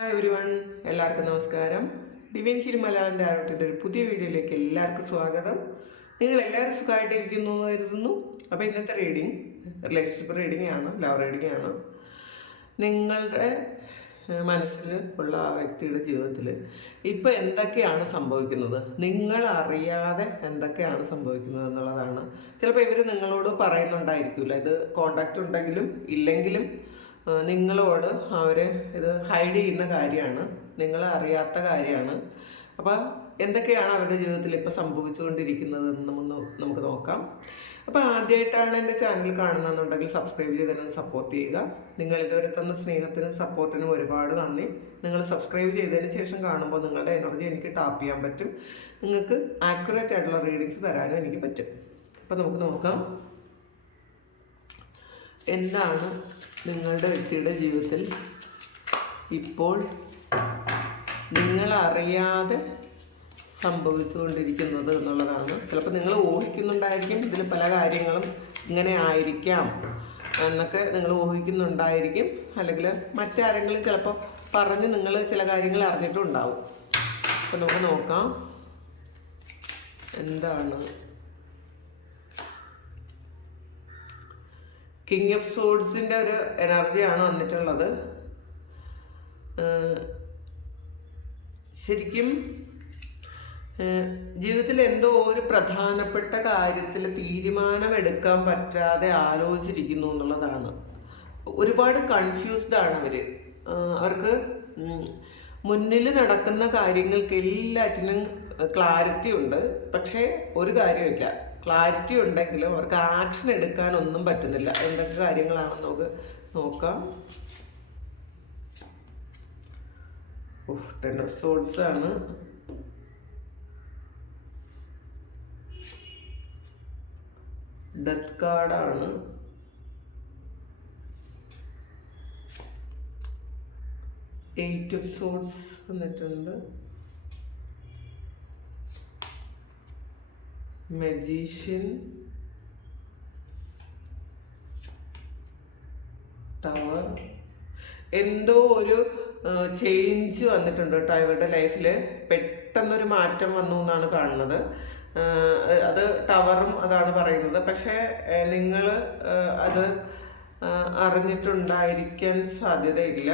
Hi everyone, എല്ലാവർക്കും നമസ്കാരം. Divine heal Malayalam ഡയറക്ടറിൻ്റെ ഒരു പുതിയ വീഡിയോയിലേക്ക് എല്ലാവർക്കും സ്വാഗതം. നിങ്ങൾ എല്ലാവരും സുഖമായിട്ടിരിക്കുന്നു എന്ന് കരുതുന്നു. അപ്പോൾ ഇന്നത്തെ റീഡിങ് റിലേഷൻഷിപ്പ് റീഡിംഗ് ആണ്, ലവ് റീഡിംഗ് ആണ്. നിങ്ങളുടെ മനസ്സിൽ ഉള്ള ആ വ്യക്തിയുടെ ജീവിതത്തിൽ ഇപ്പോൾ എന്തൊക്കെയാണ് സംഭവിക്കുന്നത്, നിങ്ങൾ അറിയാതെ എന്തൊക്കെയാണ് സംഭവിക്കുന്നത് എന്നുള്ളതാണ്. ചിലപ്പോൾ ഇവർ നിങ്ങളോട് പറയുന്നുണ്ടായിരിക്കില്ല, ഇത് കോണ്ടാക്റ്റ് ഉണ്ടെങ്കിലും ഇല്ലെങ്കിലും നിങ്ങളോട് അവർ ഇത് ഹൈഡ് ചെയ്യുന്ന കാര്യമാണ്, നിങ്ങൾ അറിയാത്ത കാര്യമാണ്. അപ്പം എന്തൊക്കെയാണ് അവരുടെ ജീവിതത്തിൽ ഇപ്പോൾ സംഭവിച്ചുകൊണ്ടിരിക്കുന്നതെന്ന് നമുക്ക് നോക്കാം. അപ്പോൾ ആദ്യമായിട്ടാണ് എൻ്റെ ചാനൽ കാണുന്നതെന്നുണ്ടെങ്കിൽ സബ്സ്ക്രൈബ് ചെയ്ത് തന്നെ സപ്പോർട്ട് ചെയ്യുക. നിങ്ങൾ ഇതുവരെ തന്ന സ്നേഹത്തിനും സപ്പോർട്ടിനും ഒരുപാട് നന്ദി. നിങ്ങൾ സബ്സ്ക്രൈബ് ചെയ്തതിന് ശേഷം കാണുമ്പോൾ നിങ്ങളുടെ എനർജി എനിക്ക് ടാപ്പ് ചെയ്യാൻ പറ്റും, നിങ്ങൾക്ക് ആക്യുറേറ്റ് ആയിട്ടുള്ള റീഡിങ്സ് തരാനും എനിക്ക് പറ്റും. അപ്പോൾ നമുക്ക് നോക്കാം എന്താണ് നിങ്ങളുടെ വ്യക്തിയുടെ ജീവിതത്തിൽ ഇപ്പോൾ നിങ്ങളറിയാതെ സംഭവിച്ചുകൊണ്ടിരിക്കുന്നത് എന്നുള്ളതാണ്. ചിലപ്പോൾ നിങ്ങൾ ഊഹിക്കുന്നുണ്ടായിരിക്കും ഇതിൽ പല കാര്യങ്ങളും ഇങ്ങനെ ആയിരിക്കാം എന്നൊക്കെ നിങ്ങൾ ഊഹിക്കുന്നുണ്ടായിരിക്കും, അല്ലെങ്കിൽ മറ്റാരെങ്കിലും ചിലപ്പോൾ പറഞ്ഞ് നിങ്ങൾ ചില കാര്യങ്ങൾ അറിഞ്ഞിട്ടുണ്ടാവും. അപ്പം നമുക്ക് നോക്കാം എന്താണ്. കിങ് ഓഫ് സോഡ്സിൻ്റെ ഒരു എനർജിയാണ് വന്നിട്ടുള്ളത്. ശരിക്കും ജീവിതത്തിൽ എന്തോ ഒരു പ്രധാനപ്പെട്ട കാര്യത്തിൽ തീരുമാനമെടുക്കാൻ പറ്റാതെ ആലോചിച്ചിരിക്കുന്നു എന്നുള്ളതാണ്. ഒരുപാട് കൺഫ്യൂസ്ഡ് ആണ് അവർ. അവർക്ക് മുന്നിൽ നടക്കുന്ന കാര്യങ്ങൾക്ക് എല്ലാറ്റിനും ക്ലാരിറ്റി ഉണ്ട്, പക്ഷേ ഒരു കാര്യമില്ല. ക്ലാരിറ്റി ഉണ്ടെങ്കിലും അവർക്ക് ആക്ഷൻ എടുക്കാനൊന്നും പറ്റുന്നില്ല. എന്തൊക്കെ കാര്യങ്ങളാണെന്ന് നമുക്ക് നോക്കാം. ടെൻ ഓഫ് സോഡ്സ് ആണ്. ഡെത്ത് കാർഡാണ്. എയ്റ്റ് ഓഫ് സോഡ്സ് വന്നിട്ടുണ്ട്. Magician, tower. എന്തോ ഒരു ചേഞ്ച് വന്നിട്ടുണ്ട് കേട്ടോ ഇവരുടെ ലൈഫിൽ. പെട്ടെന്നൊരു മാറ്റം വന്നു എന്നാണ് കാണുന്നത്. അത് ടവറും അതാണ് പറയുന്നത്. പക്ഷേ നിങ്ങൾ അത് അറിഞ്ഞിട്ടുണ്ടായിരിക്കാൻ സാധ്യതയില്ല.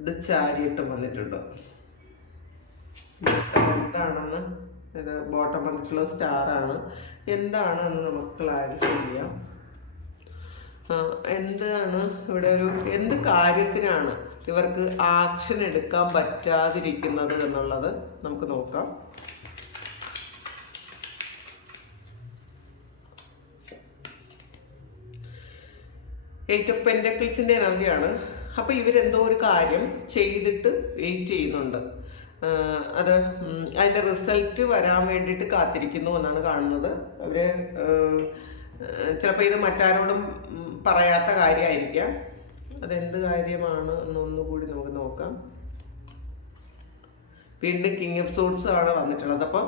ഇത് ചാരിയട്ടും വന്നിട്ടുണ്ട്. എന്താണെന്ന്, ഇത് ബോട്ടം വന്നിട്ടുള്ള സ്റ്റാറാണ്. എന്താണെന്ന് നമുക്ക് ക്ലാരിഫൈ ചെയ്യാം. എന്താണ് ഇവിടെ എന്ത് കാര്യത്തിനാണ് ഇവർക്ക് ആക്ഷൻ എടുക്കാൻ പറ്റാതിരിക്കുന്നത് എന്നുള്ളത് നമുക്ക് നോക്കാം. എയ്റ്റ് ഓഫ് പെന്റക്കിൾസിൻ്റെ എനർജിയാണ്. അപ്പോൾ ഇവരെന്തോ ഒരു കാര്യം ചെയ്തിട്ട് വെയിറ്റ് ചെയ്യുന്നുണ്ട്. അത് അതിൻ്റെ റിസൾട്ട് വരാൻ വേണ്ടിയിട്ട് കാത്തിരിക്കുന്നു എന്നാണ് കാണുന്നത്. അവർ ചിലപ്പോൾ ഇത് മറ്റാരോടും പറയാത്ത കാര്യമായിരിക്കാം. അതെന്ത് കാര്യമാണ് എന്നൊന്നുകൂടി നമുക്ക് നോക്കാം. വീണ്ടും കിങ് ഓഫ് സോഡ്സ് ആണ് വന്നിട്ടുള്ളത്. അപ്പോൾ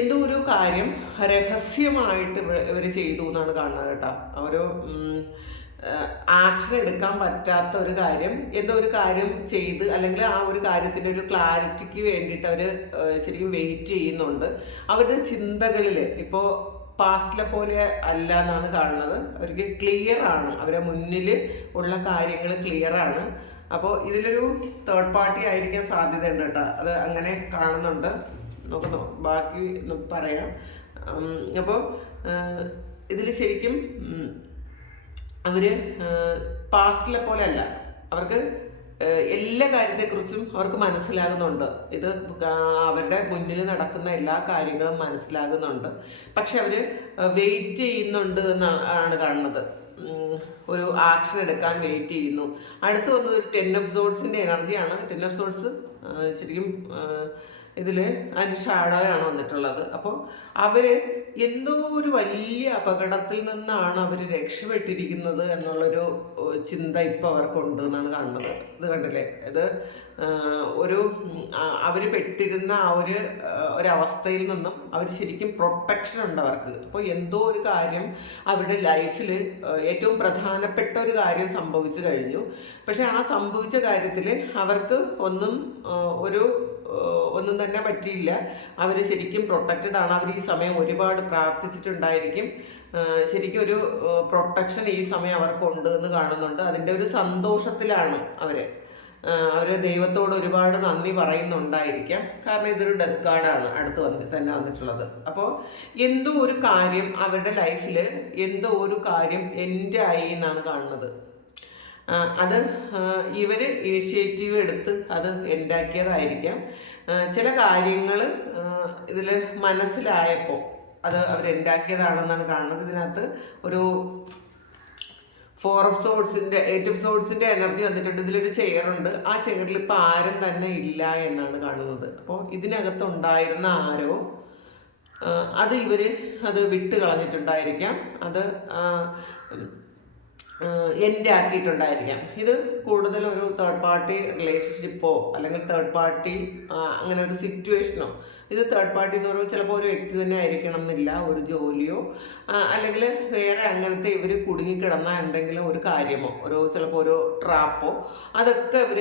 എന്തോ ഒരു കാര്യം രഹസ്യമായിട്ട് ഇവർ ചെയ്തു എന്നാണ് കാണുന്നത് കേട്ടോ. ഒരു ആക്ഷൻ എടുക്കാൻ പറ്റാത്ത ഒരു കാര്യം, എന്തോ ഒരു കാര്യം ചെയ്ത്, അല്ലെങ്കിൽ ആ ഒരു കാര്യത്തിൻ്റെ ഒരു ക്ലാരിറ്റിക്ക് വേണ്ടിയിട്ട് അവർ ശരിക്കും വെയിറ്റ് ചെയ്യുന്നുണ്ട്. അവരുടെ ചിന്തകളിൽ ഇപ്പോൾ പാസ്റ്റിലെ പോലെ അല്ല എന്നാണ് കാണുന്നത്. അവർക്ക് ക്ലിയർ ആണ്, അവരുടെ മുന്നിൽ ഉള്ള കാര്യങ്ങൾ ക്ലിയർ ആണ്. അപ്പോൾ ഇതിലൊരു തേർഡ് പാർട്ടി ആയിരിക്കാൻ സാധ്യതയുണ്ട് കേട്ടോ. അത് അങ്ങനെ കാണുന്നുണ്ട്. നമുക്ക് ബാക്കി പറയാം. അപ്പോൾ ഇതിൽ ശരിക്കും അവർ പാസ്റ്റിലെ പോലെ അല്ല. അവർക്ക് എല്ലാ കാര്യത്തെക്കുറിച്ചും അവർക്ക് മനസ്സിലാകുന്നുണ്ട്. ഇത് അവരുടെ മുന്നിൽ നടക്കുന്ന എല്ലാ കാര്യങ്ങളും മനസ്സിലാകുന്നുണ്ട്. പക്ഷെ അവർ വെയിറ്റ് ചെയ്യുന്നുണ്ട് എന്നാണ് കാണുന്നത്. ഒരു ആക്ഷൻ എടുക്കാൻ വെയിറ്റ് ചെയ്യുന്നു. അടുത്ത് വന്നത് ഒരു ടെൻ ഓഫ് സോഡ്സിൻ്റെ എനർജിയാണ്. ടെൻ ഓഫ് സോഡ്സ് ശരിക്കും ഇതിൽ അതിൻ്റെ ഷാഡോയാണ് വന്നിട്ടുള്ളത്. അപ്പോൾ അവർ എന്തോ ഒരു വലിയ അപകടത്തിൽ നിന്നാണ് അവർ രക്ഷപ്പെട്ടിരിക്കുന്നത് എന്നുള്ളൊരു ചിന്ത ഇപ്പോൾ അവർക്കുണ്ട് എന്നാണ് കാണുന്നത്. ഇത് കണ്ടില്ലേ, ഇത് ഒരു അവർ പെട്ടിരുന്ന ആ ഒരവസ്ഥയിൽ നിന്നും അവർ ശരിക്കും പ്രൊട്ടക്ഷൻ ഉണ്ട് അവർക്ക്. അപ്പോൾ എന്തോ ഒരു കാര്യം അവരുടെ ലൈഫിൽ ഏറ്റവും പ്രധാനപ്പെട്ട ഒരു കാര്യം സംഭവിച്ചു കഴിഞ്ഞു. പക്ഷെ ആ സംഭവിച്ച കാര്യത്തിൽ അവർക്ക് ഒന്നും തന്നെ പറ്റിയില്ല. അവർ ശരിക്കും പ്രൊട്ടക്റ്റഡ് ആണ്. അവർ ഈ സമയം ഒരുപാട് പ്രാർത്ഥിച്ചിട്ടുണ്ടായിരിക്കും. ശരിക്കും ഒരു പ്രൊട്ടക്ഷൻ ഈ സമയം അവർക്കുണ്ട് എന്ന് കാണുന്നുണ്ട്. അതിൻ്റെ ഒരു സന്തോഷത്തിലാണ് അവർ ദൈവത്തോട് ഒരുപാട് നന്ദി പറയുന്നുണ്ടായിരിക്കാം. കാരണം ഇതൊരു ഡെത്ത് കാർഡാണ് അടുത്ത് തന്നെ വന്നിട്ടുള്ളത്. അപ്പോൾ എന്തോ ഒരു കാര്യം അവരുടെ ലൈഫിൽ എന്തോ ഒരു കാര്യം എൻ്റെ ആയി എന്നാണ് കാണുന്നത്. അത് ഇവർ ഇനിഷ്യേറ്റീവ് എടുത്ത് അത് ഉണ്ടാക്കിയതായിരിക്കാം. ചില കാര്യങ്ങൾ ഇതിൽ മനസ്സിലായപ്പോൾ അത് അവരുണ്ടാക്കിയതാണെന്നാണ് കാണുന്നത്. ഇതിനകത്ത് ഒരു 4 of Swordsന്റെ 8 of Swordsന്റെ എനർജി വന്നിട്ടുണ്ട്. ഇതിലൊരു ചെയറുണ്ട്. ആ ചെയറിൽ ഇപ്പോൾ ആരും തന്നെ ഇല്ല എന്നാണ് കാണുന്നത്. അപ്പോൾ ഇതിനകത്തുണ്ടായിരുന്ന ആരോ അത് വിട്ട് കളഞ്ഞിട്ടുണ്ടായിരിക്കാം. അത് എൻ്റെ ആക്കിയിട്ടുണ്ടായിരിക്കാം. ഇത് കൂടുതലും ഒരു തേർഡ് പാർട്ടി റിലേഷൻഷിപ്പോ അല്ലെങ്കിൽ തേർഡ് പാർട്ടി അങ്ങനെ ഒരു സിറ്റുവേഷനോ. ഇത് തേർഡ് പാർട്ടി എന്ന് പറയുമ്പോൾ ചിലപ്പോൾ ഒരു വ്യക്തി തന്നെ ആയിരിക്കണം എന്നില്ല, ഒരു ജോലിയോ അല്ലെങ്കിൽ വേറെ അങ്ങനത്തെ ഇവർ കുടുങ്ങിക്കിടന്ന എന്തെങ്കിലും ഒരു കാര്യമോ ചിലപ്പോൾ ഒരു ട്രാപ്പോ അതൊക്കെ ഇവർ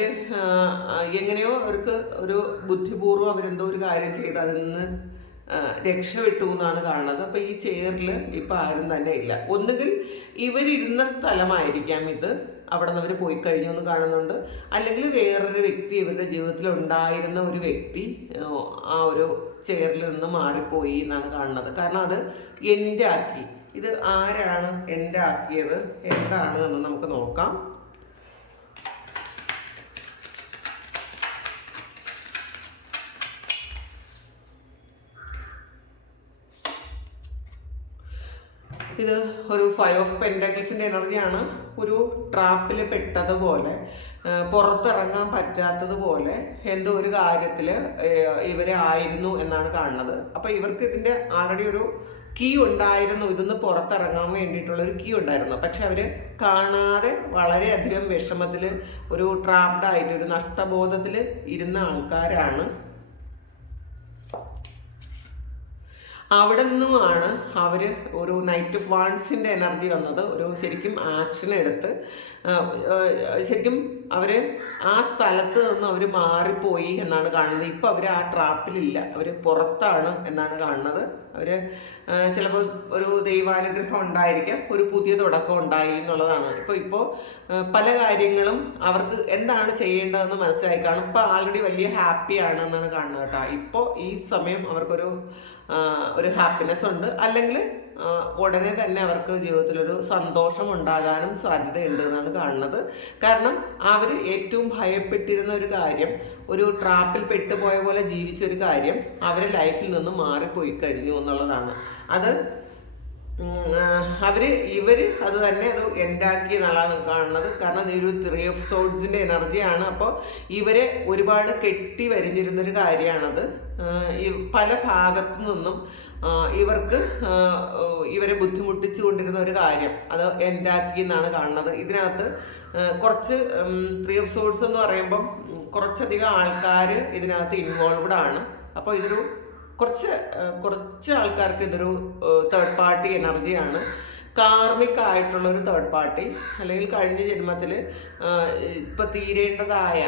എങ്ങനെയോ അവർക്ക് ഒരു ബുദ്ധിപൂർവ്വം അവരെന്തോ ഒരു കാര്യം ചെയ്ത് അതിൽ നിന്ന് രക്ഷപ്പെട്ടു എന്നാണ് കാണുന്നത്. അപ്പോൾ ഈ ചെയറിൽ ഇപ്പം ആരും തന്നെ ഇല്ല. ഒന്നുകിൽ ഇവരിരുന്ന സ്ഥലമായിരിക്കാം ഇത്, അവിടെ നിന്ന് അവർ പോയി കഴിഞ്ഞു എന്ന് കാണുന്നുണ്ട്. അല്ലെങ്കിൽ വേറൊരു വ്യക്തി, ഇവരുടെ ജീവിതത്തിൽ ഉണ്ടായിരുന്ന ഒരു വ്യക്തി ആ ഒരു ചെയറിൽ നിന്ന് മാറിപ്പോയി എന്നാണ് കാണുന്നത്. കാരണം അത് എൻ്റെ ആക്കി. ഇത് ആരാണ് എൻ്റെ ആക്കിയത്, എന്താണ് എന്ന് നമുക്ക് നോക്കാം. ഇത് ഒരു 5 of Pentaclesന്റെ എനർജിയാണ്. ഒരു ട്രാപ്പിൽ പെട്ടതുപോലെ, പുറത്തിറങ്ങാൻ പറ്റാത്തതുപോലെ എന്തോ ഒരു കാര്യത്തിൽ ഇവരെ ആയിരുന്നു എന്നാണ് കാണുന്നത്. അപ്പോൾ ഇവർക്ക് ഇതിൻ്റെ ആൾറെഡി ഒരു കീ ഉണ്ടായിരുന്നു, ഇതൊന്ന് പുറത്തിറങ്ങാൻ വേണ്ടിയിട്ടുള്ളൊരു കീ ഉണ്ടായിരുന്നു. പക്ഷെ അവർ കാണാതെ വളരെയധികം വിഷമത്തിൽ, ഒരു ട്രാപ്ഡായിട്ട്, ഒരു നഷ്ടബോധത്തിൽ ഇരുന്ന ആൾക്കാരാണ്. അവിടെ നിന്നുമാണ് അവർ ഒരു നൈറ്റ് ഓഫ് വാൺസിൻ്റെ എനർജി വന്നത്. ഒരു ശരിക്കും ആക്ഷൻ എടുത്ത് ശരിക്കും അവർ ആ സ്ഥലത്ത് നിന്ന് അവർ മാറിപ്പോയി എന്നാണ് കാണുന്നത്. ഇപ്പം അവർ ആ ട്രാപ്പിലില്ല, അവർ പുറത്താണ് എന്നാണ് കാണുന്നത്. അവർ ചിലപ്പോൾ ഒരു ദൈവാനുഗ്രഹം ഉണ്ടായിരിക്കാം, ഒരു പുതിയ തുടക്കം ഉണ്ടായി എന്നുള്ളതാണ്. ഇപ്പോൾ പല കാര്യങ്ങളും അവർക്ക് എന്താണ് ചെയ്യേണ്ടതെന്ന് മനസ്സിലായി കാണും. ഇപ്പോൾ ആൾറെഡി വലിയ ഹാപ്പിയാണ് എന്നാണ് കാണുന്നത് കേട്ടോ. ഇപ്പോൾ ഈ സമയം അവർക്കൊരു ഹാപ്പിനെസ് ഉണ്ട്. അല്ലെങ്കിൽ ഉടനെ തന്നെ അവർക്ക് ജീവിതത്തിലൊരു സന്തോഷം ഉണ്ടാകാനും സാധ്യതയുണ്ട് എന്നാണ് കാണുന്നത്. കാരണം അവർ ഏറ്റവും ഭയപ്പെട്ടിരുന്ന ഒരു കാര്യം, ഒരു ട്രാപ്പിൽ പെട്ടുപോയ പോലെ ജീവിച്ചൊരു കാര്യം അവരെ ലൈഫിൽ നിന്ന് മാറിപ്പോയി കഴിഞ്ഞു എന്നുള്ളതാണ്. അത് ഇവർ അത് തന്നെ അത് ഉണ്ടാക്കി എന്നുള്ളതാണ് കാണുന്നത്. കാരണം ഒരു 3 of Swordsന്റെ എനർജിയാണ്. അപ്പോൾ ഇവരെ ഒരുപാട് കെട്ടി വരിഞ്ഞിരുന്നൊരു കാര്യമാണത്. പല ഭാഗത്തു നിന്നും ഇവരെ ബുദ്ധിമുട്ടിച്ചു കൊണ്ടിരുന്ന ഒരു കാര്യം അത് ഉണ്ടാക്കി എന്നാണ് കാണുന്നത്. ഇതിനകത്ത് കുറച്ച് 3 of Swords എന്ന് പറയുമ്പം കുറച്ചധികം ആൾക്കാർ ഇതിനകത്ത് ഇൻവോൾവ്ഡ് ആണ്. അപ്പോൾ ഇതൊരു കുറച്ച് ആൾക്കാർക്ക് ഇതൊരു തേർഡ് പാർട്ടി എനർജിയാണ്. കാർമിക് ആയിട്ടുള്ളൊരു തേർഡ് പാർട്ടി, അല്ലെങ്കിൽ കഴിഞ്ഞ ജന്മത്തിൽ ഇപ്പം തീരേണ്ടതായ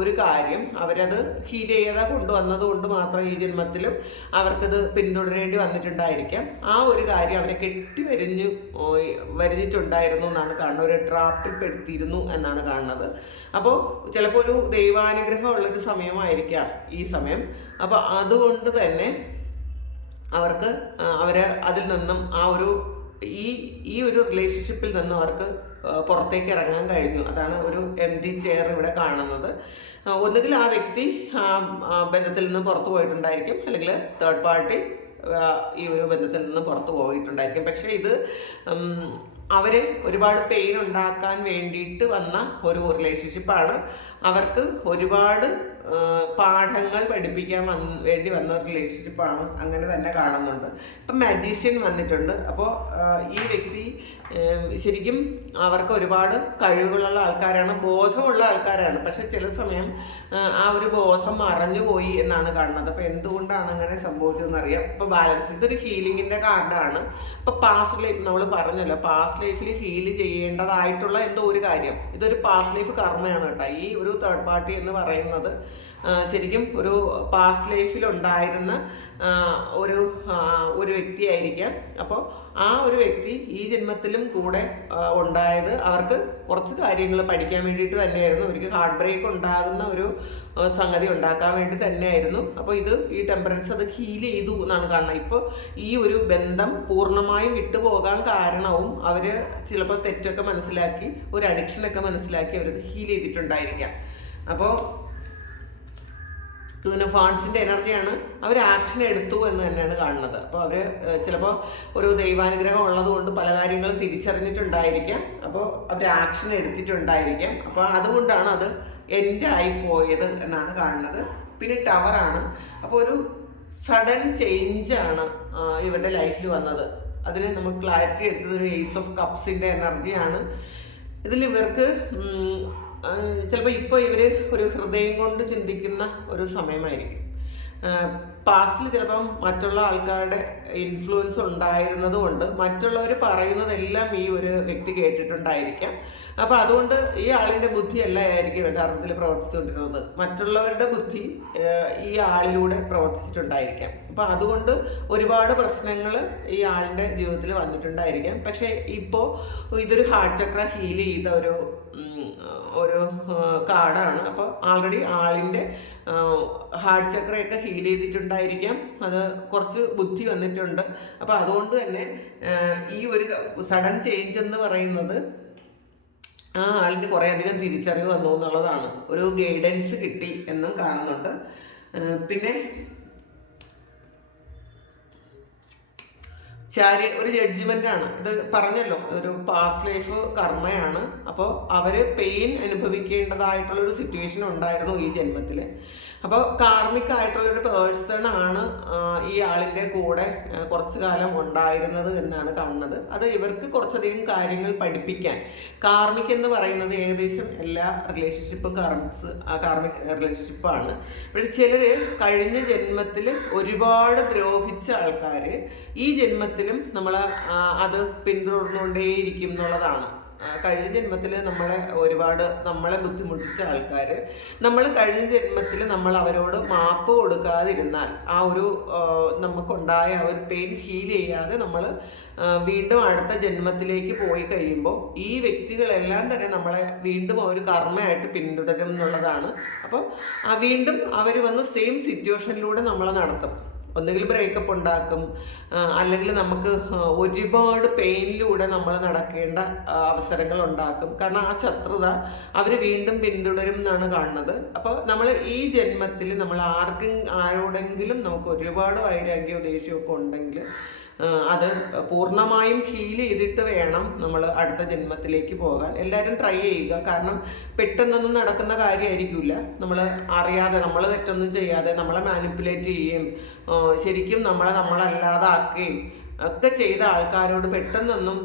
ഒരു കാര്യം അവരത് ഹീൽ ചെയ്താൽ കൊണ്ടുവന്നത് കൊണ്ട് മാത്രം ഈ ജന്മത്തിലും അവർക്കത് പിന്തുടരേണ്ടി വന്നിട്ടുണ്ടായിരിക്കാം. ആ ഒരു കാര്യം അവരെ കെട്ടി വരിഞ്ഞിട്ടുണ്ടായിരുന്നു എന്നാണ് കാണുന്നത്. ഒരു ട്രാപ്പിൽ പെടുത്തിയിരുന്നു എന്നാണ് കാണുന്നത്. അപ്പോൾ ചിലപ്പോൾ ഒരു ദൈവാനുഗ്രഹം ഉള്ളൊരു സമയമായിരിക്കാം ഈ സമയം. അപ്പോൾ അതുകൊണ്ട് തന്നെ അവരെ അതിൽ നിന്നും ഈ ഒരു റിലേഷൻഷിപ്പിൽ നിന്നും അവർക്ക് പുറത്തേക്ക് ഇറങ്ങാൻ കഴിഞ്ഞു. അതാണ് ഒരു എംപ്റ്റി ചെയർ ഇവിടെ കാണുന്നത്. ഒന്നുകിൽ ആ വ്യക്തി ബന്ധത്തിൽ നിന്ന് പുറത്തു പോയിട്ടുണ്ടായിരിക്കും, അല്ലെങ്കിൽ തേർഡ് പാർട്ടി ഈ ഒരു ബന്ധത്തിൽ നിന്ന് പുറത്തു പോയിട്ടുണ്ടായിരിക്കും. പക്ഷേ ഇത് അവർ ഒരുപാട് പെയിൻ ഉണ്ടാക്കാൻ വേണ്ടിയിട്ട് വന്ന ഒരു റിലേഷൻഷിപ്പാണ്. അവർക്ക് ഒരുപാട് പാഠങ്ങൾ പഠിപ്പിക്കാൻ വേണ്ടി വന്ന ഒരു റിലേഷൻഷിപ്പാണ്. അങ്ങനെ തന്നെ കാണുന്നുണ്ട്. ഇപ്പം മജീഷ്യൻ വന്നിട്ടുണ്ട്. അപ്പോൾ ഈ വ്യക്തി ശരിക്കും അവർക്ക് ഒരുപാട് കഴിവുകളുള്ള ആൾക്കാരാണ്, ബോധമുള്ള ആൾക്കാരാണ്. പക്ഷെ ചില സമയം ആ ഒരു ബോധം മറഞ്ഞുപോയി എന്നാണ് കാണുന്നത്. അപ്പോൾ എന്തുകൊണ്ടാണ് അങ്ങനെ സംഭവിച്ചതെന്ന് അറിയാം. ഇപ്പോൾ ബാലൻസ്, ഇതൊരു ഹീലിങ്ങിൻ്റെ കാർഡാണ്. ഇപ്പോൾ പാസ്റ്റ് ലൈഫ് നമ്മൾ പറഞ്ഞല്ലോ, പാസ്റ്റ് ലൈഫിൽ ഹീൽ ചെയ്യേണ്ടതായിട്ടുള്ള എന്തോ ഒരു കാര്യം, ഇതൊരു പാസ്റ്റ് ലൈഫ് കർമ്മയാണ് കേട്ടോ. ഈ ഒരു തേർഡ് പാർട്ടി എന്ന് പറയുന്നത് ശരിക്കും ഒരു പാസ്റ്റ് ലൈഫിലുണ്ടായിരുന്ന ഒരു വ്യക്തിയായിരിക്കാം. അപ്പോൾ ആ ഒരു വ്യക്തി ഈ ജന്മത്തിലും കൂടെ ഉണ്ടായത് അവർക്ക് കുറച്ച് കാര്യങ്ങൾ പഠിക്കാൻ വേണ്ടിയിട്ട് തന്നെയായിരുന്നു. അവർക്ക് ഹാർട്ട് ബ്രേക്ക് ഉണ്ടാകുന്ന ഒരു സംഗതി ഉണ്ടാക്കാൻ വേണ്ടി തന്നെയായിരുന്നു. അപ്പോൾ ഈ ടെമ്പറൻസ് അത് ഹീൽ ചെയ്തു എന്നാണ് കാണുന്നത്. ഇപ്പോൾ ഈ ഒരു ബന്ധം പൂർണ്ണമായും വിട്ടുപോകാൻ കാരണവും അവർ ചിലപ്പോൾ തെറ്റൊക്കെ മനസ്സിലാക്കി, ഒരു അഡിക്ഷനൊക്കെ മനസ്സിലാക്കി അവരത് ഹീൽ ചെയ്തിട്ടുണ്ടായിരിക്കാം. അപ്പോൾ ക്വീൻ ഓഫ് വാണ്ട്സിൻ്റെ എനർജിയാണ്. അവർ ആക്ഷൻ എടുത്തു എന്ന് തന്നെയാണ് കാണുന്നത്. അപ്പോൾ അവർ ചിലപ്പോൾ ഒരു ദൈവാനുഗ്രഹം ഉള്ളതുകൊണ്ട് പല കാര്യങ്ങളും തിരിച്ചറിഞ്ഞിട്ടുണ്ടായിരിക്കാം. അപ്പോൾ അവർ ആക്ഷൻ എടുത്തിട്ടുണ്ടായിരിക്കാം. അപ്പോൾ അതുകൊണ്ടാണ് അത് എൻഡ് ആയി പോയത് എന്നാണ് കാണുന്നത്. പിന്നെ ടവറാണ്. അപ്പോൾ ഒരു സഡൻ ചേഞ്ചാണ് ഇവരുടെ ലൈഫിൽ വന്നത്. അതിന് നമുക്ക് ക്ലാരിറ്റി എടുത്തത് ഒരു ഏസ് ഓഫ് കപ്സിൻ്റെ എനർജിയാണ്. ഇതിൽ ഇവർക്ക് ചിലപ്പോൾ ഇപ്പോൾ ഇവർ ഒരു ഹൃദയം കൊണ്ട് ചിന്തിക്കുന്ന ഒരു സമയമായിരിക്കും. പാസ്റ്റിൽ ചിലപ്പം മറ്റുള്ള ആൾക്കാരുടെ ഇൻഫ്ലുവൻസ് ഉണ്ടായിരുന്നത് കൊണ്ട് മറ്റുള്ളവർ പറയുന്നതെല്ലാം ഈ ഒരു വ്യക്തി കേട്ടിട്ടുണ്ടായിരിക്കാം. അപ്പോൾ അതുകൊണ്ട് ഈ ആളിൻ്റെ ബുദ്ധിയല്ല ആയിരിക്കും യഥാർത്ഥത്തിൽ പ്രവർത്തിച്ചുകൊണ്ടിരുന്നത്, മറ്റുള്ളവരുടെ ബുദ്ധി ഈ ആളിലൂടെ പ്രവർത്തിച്ചിട്ടുണ്ടായിരിക്കാം. അപ്പോൾ അതുകൊണ്ട് ഒരുപാട് പ്രശ്നങ്ങൾ ഈ ആളിൻ്റെ ജീവിതത്തിൽ വന്നിട്ടുണ്ടായിരിക്കാം. പക്ഷേ ഇപ്പോൾ ഇതൊരു ഹാർട്ട് ചക്ര ഹീൽ ചെയ്ത ഒരു കാർഡാണ്. അപ്പോൾ ആൾറെഡി ആളിൻ്റെ ഹാർട്ട് ചക്രയൊക്കെ ഹീൽ ചെയ്തിട്ടുണ്ടായിരിക്കാം. അത് കുറച്ച് ബുദ്ധി വന്നിട്ടുണ്ട്. അപ്പോൾ അതുകൊണ്ട് തന്നെ ഈ ഒരു സഡൻ ചേഞ്ച് എന്ന് പറയുന്നത് ആ ആളിന് കുറേയധികം തിരിച്ചറിവ് വന്നു എന്നുള്ളതാണ്. ഒരു ഗൈഡൻസ് കിട്ടി എന്നും കാണുന്നുണ്ട്. പിന്നെ ഒരു ജഡ്ജ്മെൻ്റാണ്. ഇത് പറഞ്ഞല്ലോ, ഒരു പാസ്റ്റ് ലൈഫ് കർമ്മയാണ്. അപ്പോൾ അവർ പെയിൻ അനുഭവിക്കേണ്ടതായിട്ടുള്ളൊരു സിറ്റുവേഷൻ ഉണ്ടായിരുന്നു ഈ ജന്മത്തിൽ. അപ്പോൾ കാർമിക് ആയിട്ടുള്ളൊരു പേഴ്സൺ ആണ് ഈ ആളിൻ്റെ കൂടെ കുറച്ചു കാലം ഉണ്ടായിരുന്നത് എന്നാണ് കാണുന്നത്. അത് ഇവർക്ക് കുറച്ചധികം കാര്യങ്ങൾ പഠിപ്പിക്കാൻ. കാർമിക് എന്ന് പറയുന്നത് ഏകദേശം എല്ലാ റിലേഷൻഷിപ്പും കാർമിക് റിലേഷൻഷിപ്പാണ്. പക്ഷെ ചിലർ കഴിഞ്ഞ ജന്മത്തിൽ ഒരുപാട് ദ്രോഹിച്ച ആൾക്കാർ ഈ ജന്മത്തിലും നമ്മൾ അത് പിന്തുടർന്നുകൊണ്ടേയിരിക്കും എന്നുള്ളതാണ്. കഴിഞ്ഞ ജന്മത്തിൽ നമ്മളെ ബുദ്ധിമുട്ടിച്ച ആൾക്കാർ നമ്മൾ കഴിഞ്ഞ ജന്മത്തിൽ നമ്മൾ അവരോട് മാപ്പ് കൊടുക്കാതിരുന്നാൽ ആ ഒരു നമുക്കുണ്ടായ ആ ഒരു പെയിൻ ഹീൽ ചെയ്യാതെ നമ്മൾ വീണ്ടും അടുത്ത ജന്മത്തിലേക്ക് പോയി കഴിയുമ്പോൾ ഈ വ്യക്തികളെല്ലാം തന്നെ നമ്മളെ വീണ്ടും ഒരു കർമ്മയായിട്ട് പിന്തുടരും എന്നുള്ളതാണ്. അപ്പോൾ വീണ്ടും അവർ വന്ന് സെയിം സിറ്റുവേഷനിലൂടെ നമ്മളെ നടത്തും. ഒന്നുകിൽ ബ്രേക്കപ്പ് ഉണ്ടാക്കും, അല്ലെങ്കിൽ നമുക്ക് ഒരുപാട് പെയിനിലൂടെ നമ്മൾ നടക്കേണ്ട അവസരങ്ങൾ ഉണ്ടാക്കും. കാരണം ആ ശത്രുത അവർ വീണ്ടും പിന്തുടരും എന്നാണ് കാണുന്നത്. അപ്പോൾ നമ്മൾ ഈ ജന്മത്തിൽ നമ്മൾ ആരോടെങ്കിലും നമുക്ക് ഒരുപാട് വൈരാഗ്യമോ ദേഷ്യമൊക്കെ ഉണ്ടെങ്കിൽ അത് പൂർണ്ണമായും ഹീൽ ചെയ്തിട്ട് വേണം നമ്മൾ അടുത്ത ജന്മത്തിലേക്ക് പോകാൻ. എല്ലാവരും ട്രൈ ചെയ്യുക. കാരണം പെട്ടെന്നൊന്നും നടക്കുന്ന കാര്യമായിരിക്കില്ല. നമ്മൾ അറിയാതെ, നമ്മൾ തെറ്റൊന്നും ചെയ്യാതെ നമ്മളെ മാനിപ്പുലേറ്റ് ചെയ്യുകയും ശരിക്കും നമ്മളല്ലാതാക്കുകയും ഒക്കെ ചെയ്ത ആൾക്കാരോട് പെട്ടെന്നൊന്നും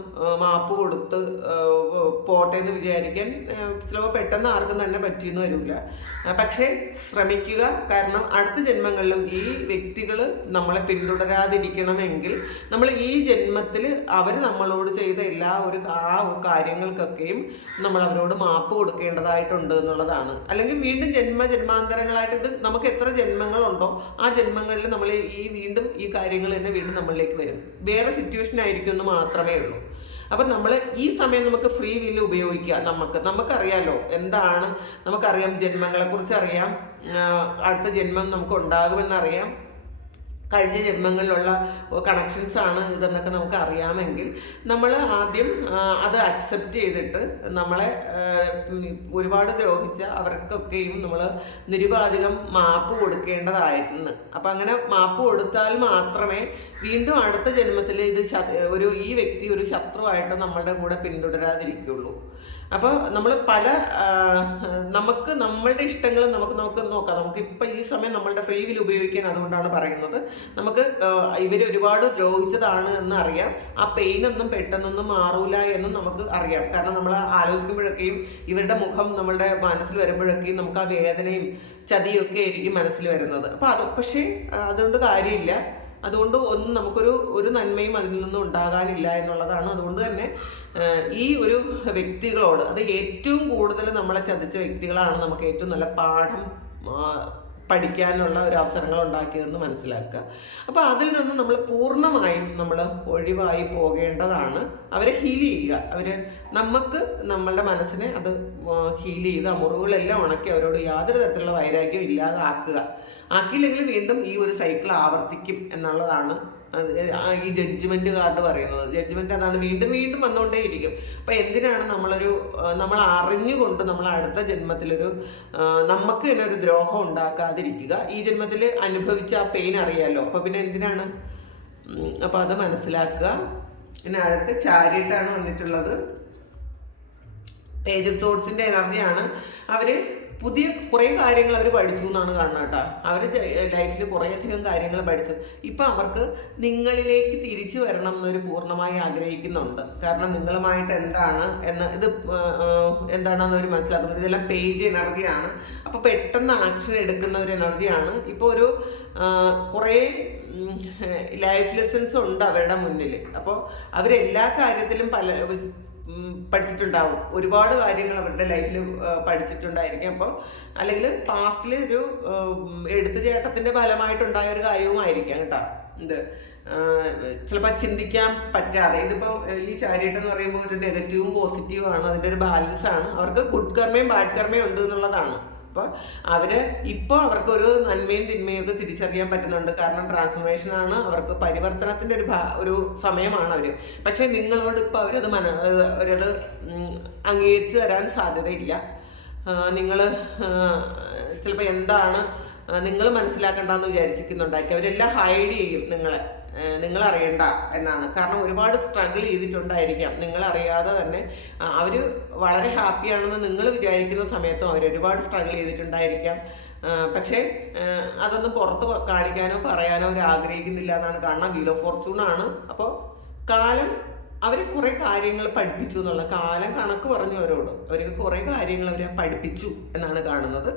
മാപ്പ് കൊടുത്ത് പോട്ടെ എന്ന് വിചാരിക്കാൻ ചിലപ്പോൾ പെട്ടെന്ന് ആർക്കും തന്നെ പറ്റിയെന്ന് വരില്ല. പക്ഷേ ശ്രമിക്കുക. കാരണം അടുത്ത ജന്മങ്ങളിലും ഈ വ്യക്തികൾ നമ്മളെ പിന്തുടരാതിരിക്കണമെങ്കിൽ നമ്മൾ ഈ ജന്മത്തിൽ അവർ നമ്മളോട് ചെയ്ത ആ കാര്യങ്ങൾക്കൊക്കെയും നമ്മൾ അവരോട് മാപ്പ് കൊടുക്കേണ്ടതായിട്ടുണ്ട് എന്നുള്ളതാണ്. അല്ലെങ്കിൽ വീണ്ടും ജന്മാന്തരങ്ങളായിട്ട് ഇത് നമുക്ക് എത്ര ജന്മങ്ങളുണ്ടോ ആ ജന്മങ്ങളിൽ നമ്മൾ വീണ്ടും ഈ കാര്യങ്ങൾ തന്നെ വീണ്ടും നമ്മളിലേക്ക് വരും. വേറെ സിറ്റുവേഷൻ ആയിരിക്കും എന്ന് മാത്രമേ ഉള്ളൂ. അപ്പം നമ്മൾ ഈ സമയം നമുക്ക് ഫ്രീ വില്ല് ഉപയോഗിക്കുക. നമുക്കറിയാലോ എന്താണ്, നമുക്കറിയാം ജന്മങ്ങളെക്കുറിച്ച് അറിയാം, അടുത്ത ജന്മം നമുക്ക് ഉണ്ടാകുമെന്നറിയാം. കഴിഞ്ഞ ജന്മങ്ങളിലുള്ള കണക്ഷൻസ് ആണ് ഇതെന്നൊക്കെ നമുക്ക് അറിയാമെങ്കിൽ നമ്മൾ ആദ്യം അത് അക്സെപ്റ്റ് ചെയ്തിട്ട് നമ്മളെ ഒരുപാട് ദ്രോഹിച്ച അവർക്കൊക്കെയും നമ്മൾ നിരുപാധികം മാപ്പ് കൊടുക്കേണ്ടതായിട്ടുണ്ട്. അപ്പം അങ്ങനെ മാപ്പ് കൊടുത്താൽ മാത്രമേ വീണ്ടും അടുത്ത ജന്മത്തിൽ ഇത് ഈ വ്യക്തി ഒരു ശത്രുവായിട്ട് നമ്മളുടെ കൂടെ പിന്തുടരാതിരിക്കുള്ളൂ. അപ്പോൾ നമ്മൾ നമുക്ക് നമ്മളുടെ ഇഷ്ടങ്ങൾ നമുക്ക് നോക്കാം. നമുക്ക് ഇപ്പം ഈ സമയം നമ്മളുടെ ഫ്രീ വിൽ ഉപയോഗിക്കാൻ അതുകൊണ്ടാണ് പറയുന്നത്. നമുക്ക് ഇവർ ഒരുപാട് ദ്രോഹിച്ചതാണ് എന്ന് അറിയാം. ആ പെയിനൊന്നും പെട്ടെന്നൊന്നും മാറൂല എന്നും നമുക്ക് അറിയാം. കാരണം നമ്മൾ ആലോചിക്കുമ്പോഴൊക്കെയും ഇവരുടെ മുഖം നമ്മളുടെ മനസ്സിൽ വരുമ്പോഴൊക്കെയും നമുക്ക് ആ വേദനയും ചതിയും ഒക്കെ ആയിരിക്കും മനസ്സിൽ വരുന്നത്. അപ്പോൾ പക്ഷേ അതുകൊണ്ട് കാര്യമില്ല. അതുകൊണ്ട് നമുക്കൊരു നന്മയും അതിൽ നിന്നും ഉണ്ടാകാനില്ല എന്നുള്ളതാണ്. അതുകൊണ്ട് തന്നെ ഈ ഒരു വ്യക്തികളോട്, അത് ഏറ്റവും കൂടുതൽ നമ്മളെ ചതിച്ച വ്യക്തികളാണ് നമുക്ക് ഏറ്റവും നല്ല പാഠം പഠിക്കാനുള്ള ഒരു അവസരങ്ങൾ ഉണ്ടാക്കിയതെന്ന് മനസ്സിലാക്കുക. അപ്പോൾ അതിൽ നിന്ന് നമ്മൾ പൂർണ്ണമായും നമ്മൾ ഒഴിവായി പോകേണ്ടതാണ്. അവരെ ഹീൽ ചെയ്യുക. നമുക്ക് നമ്മളുടെ മനസ്സിനെ അത് ഹീൽ ചെയ്ത് ആ മുറിവുകളെല്ലാം ഉണക്കി അവരോട് യാതൊരു തരത്തിലുള്ള വൈരാഗ്യം ഇല്ലാതെ ആക്കിയില്ലെങ്കിൽ വീണ്ടും ഈ ഒരു സൈക്കിൾ ആവർത്തിക്കും എന്നുള്ളതാണ് ഈ ജഡ്ജ്മെന്റ് കാർഡ് പറയുന്നത്. ജഡ്ജ്മെന്റ് അതാണ്, വീണ്ടും വീണ്ടും വന്നുകൊണ്ടേയിരിക്കും. അപ്പൊ എന്തിനാണ് നമ്മൾ അറിഞ്ഞുകൊണ്ട് നമ്മൾ അടുത്ത ജന്മത്തിലൊരു നമുക്ക് തന്നെ ഒരു ദ്രോഹം ഉണ്ടാക്കാതിരിക്കുക. ഈ ജന്മത്തിൽ അനുഭവിച്ച ആ പെയിൻ അറിയാലോ, അപ്പൊ പിന്നെ എന്തിനാണ്? അപ്പൊ അത് മനസ്സിലാക്കുക. പിന്നെ അടുത്ത ചാരിയറ്റാണ് വന്നിട്ടുള്ളത്. പേജ് ഓഫ് സോർട്സിന്റെ എനർജിയാണ്. അവര് പുതിയ കുറേ കാര്യങ്ങൾ അവർ പഠിച്ചു എന്നാണ് കാണുന്നത് കേട്ടോ. അവർ ലൈഫിൽ കുറേയധികം കാര്യങ്ങൾ പഠിച്ചു. ഇപ്പം അവർക്ക് നിങ്ങളിലേക്ക് തിരിച്ചു വരണം എന്നൊരു പൂർണ്ണമായി ആഗ്രഹിക്കുന്നുണ്ട്. കാരണം നിങ്ങളുമായിട്ട് എന്താണെന്ന് അവർ മനസ്സിലാക്കുന്നത്. ഇതെല്ലാം പേജ് എനർജിയാണ്. അപ്പോൾ പെട്ടെന്ന് ആക്ഷൻ എടുക്കുന്ന ഒരു എനർജിയാണ്. ഇപ്പോൾ ഒരു കുറേ ലൈഫ് ലെസൺസ് ഉണ്ട് അവരുടെ മുന്നിൽ. അപ്പോൾ അവരെല്ലാ കാര്യത്തിലും പഠിച്ചിട്ടുണ്ടാവും. ഒരുപാട് കാര്യങ്ങൾ അവരുടെ ലൈഫിൽ പഠിച്ചിട്ടുണ്ടായിരിക്കും. അപ്പോൾ അല്ലെങ്കിൽ പാസ്റ്റിൽ ഒരു എഴുത്തുചേട്ടത്തിൻ്റെ ഫലമായിട്ടുണ്ടായ ഒരു കാര്യവുമായിരിക്കാം കേട്ടോ. ചിലപ്പോൾ ചിന്തിക്കാൻ പറ്റാതെ, ഇതിപ്പോൾ ഈ ചാരിയറ്റ് എന്ന് പറയുമ്പോൾ ഒരു നെഗറ്റീവും പോസിറ്റീവും ആണ്. അതിൻ്റെ ഒരു ബാലൻസ് ആണ്. അവർക്ക് ഗുഡ് കർമ്മയും ബാഡ് കർമ്മയും ഉണ്ട് എന്നുള്ളതാണ്. അപ്പോൾ ഇപ്പോൾ അവർക്കൊരു നന്മയും തിന്മയും ഒക്കെ തിരിച്ചറിയാൻ പറ്റുന്നുണ്ട്. കാരണം ട്രാൻസ്ഫോർമേഷനാണ്, അവർക്ക് പരിവർത്തനത്തിൻ്റെ ഒരു സമയമാണ് അവർ. പക്ഷേ നിങ്ങളോട് ഇപ്പോൾ അവരത് അംഗീകരിച്ച് തരാൻ സാധ്യതയില്ല. നിങ്ങൾ ചിലപ്പോൾ എന്താണ് നിങ്ങൾ മനസ്സിലാക്കേണ്ടതെന്ന് വിചാരിച്ചിരിക്കുന്നുണ്ടായിരിക്കും. അവരെല്ലാം ഹൈഡ് ചെയ്യും നിങ്ങൾ അറിയണ്ട എന്നാണ്. കാരണം ഒരുപാട് സ്ട്രഗിൾ ചെയ്തിട്ടുണ്ടായിരിക്കാം. നിങ്ങളറിയാതെ തന്നെ അവർ വളരെ ഹാപ്പിയാണെന്ന് നിങ്ങൾ വിചാരിക്കുന്ന സമയത്തും അവർ ഒരുപാട് സ്ട്രഗിൾ ചെയ്തിട്ടുണ്ടായിരിക്കാം. പക്ഷേ അതൊന്നും പുറത്ത് കാണിക്കാനോ പറയാനോ അവർ ആഗ്രഹിക്കുന്നില്ല എന്നാണ് കാണുന്നത്. വീൽ ഓഫ് ഫോർച്യൂണാണ്. അപ്പോൾ കാലം അവർ കുറേ കാര്യങ്ങൾ പഠിപ്പിച്ചു എന്നുള്ള കാലം കണക്ക് പറഞ്ഞു അവരോട്. അവർക്ക് കുറേ കാര്യങ്ങൾ അവരെ പഠിപ്പിച്ചു എന്നാണ് കാണുന്നത്.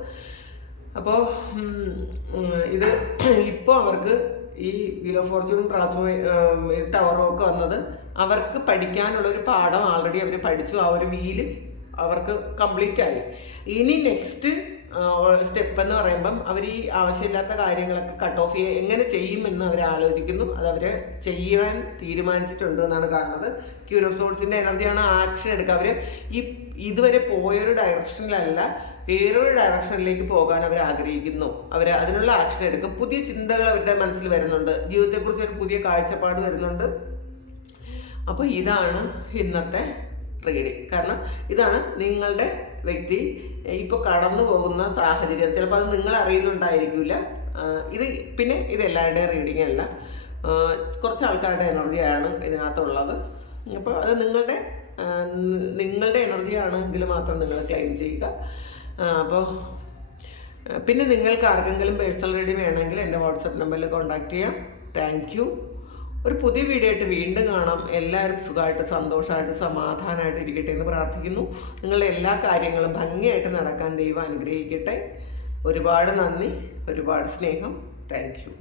അപ്പോൾ ഇത് ഇപ്പോൾ അവർക്ക് ഈ വീൽ ഓഫ് ഫോർച്യൂണും ടവറും ഒക്കെ വന്നത് അവർക്ക് പഠിക്കാനുള്ളൊരു പാഠം ആൾറെഡി അവർ പഠിച്ചു. ആ ഒരു വീല് അവർക്ക് കംപ്ലീറ്റ് ആയി. ഇനി നെക്സ്റ്റ് സ്റ്റെപ്പ് എന്ന് പറയുമ്പം അവർ ഈ ആവശ്യമില്ലാത്ത കാര്യങ്ങളൊക്കെ കട്ട് ഓഫ് എങ്ങനെ ചെയ്യുമെന്ന് അവർ ആലോചിക്കുന്നു. അതവർ ചെയ്യാൻ തീരുമാനിച്ചിട്ടുണ്ട് എന്നാണ് കാണുന്നത്. ക്യൂൻ ഓഫ് സോർട്സിൻ്റെ എനർജിയാണ് ആക്ഷൻ എടുക്കുക. അവർ ഇതുവരെ പോയൊരു ഡയറക്ഷനിലല്ല, വേറൊരു ഡയറക്ഷനിലേക്ക് പോകാൻ അവർ ആഗ്രഹിക്കുന്നു. അതിനുള്ള ആക്ഷൻ എടുക്കും. പുതിയ ചിന്തകൾ അവരുടെ മനസ്സിൽ വരുന്നുണ്ട്. ജീവിതത്തെക്കുറിച്ച് ഒരു പുതിയ കാഴ്ചപ്പാട് വരുന്നുണ്ട്. അപ്പോൾ ഇതാണ് ഇന്നത്തെ റീഡിങ്. കാരണം ഇതാണ് നിങ്ങളുടെ വ്യക്തി ഇപ്പോൾ കടന്നു പോകുന്ന സാഹചര്യം. ചിലപ്പോൾ അത് നിങ്ങൾ അറിയുന്നുണ്ടായിരിക്കില്ല. പിന്നെ ഇതെല്ലാവരുടെയും റീഡിങ് അല്ല, കുറച്ച് ആൾക്കാരുടെ എനർജിയാണ് ഇതിനകത്തുള്ളത്. അപ്പോൾ അത് നിങ്ങളുടെ എനർജി ആണെങ്കിൽ മാത്രം നിങ്ങൾ ക്ലെയിം ചെയ്യുക. അപ്പോൾ പിന്നെ നിങ്ങൾക്ക് ആർക്കെങ്കിലും പേഴ്സണൽ റീഡിങ് വേണമെങ്കിൽ എൻ്റെ വാട്സപ്പ് നമ്പറിൽ കോൺടാക്റ്റ് ചെയ്യാം. Thank you. ഒരു പുതിയ വീഡിയോ ആയിട്ട് വീണ്ടും കാണാം. എല്ലാവരും സുഖമായിട്ട് സന്തോഷമായിട്ട് സമാധാനമായിട്ട് ഇരിക്കട്ടെ എന്ന് പ്രാർത്ഥിക്കുന്നു. നിങ്ങളുടെ എല്ലാ കാര്യങ്ങളും ഭംഗിയായിട്ട് നടക്കാൻ ദൈവം അനുഗ്രഹിക്കട്ടെ. ഒരുപാട് നന്ദി, ഒരുപാട് സ്നേഹം. Thank you.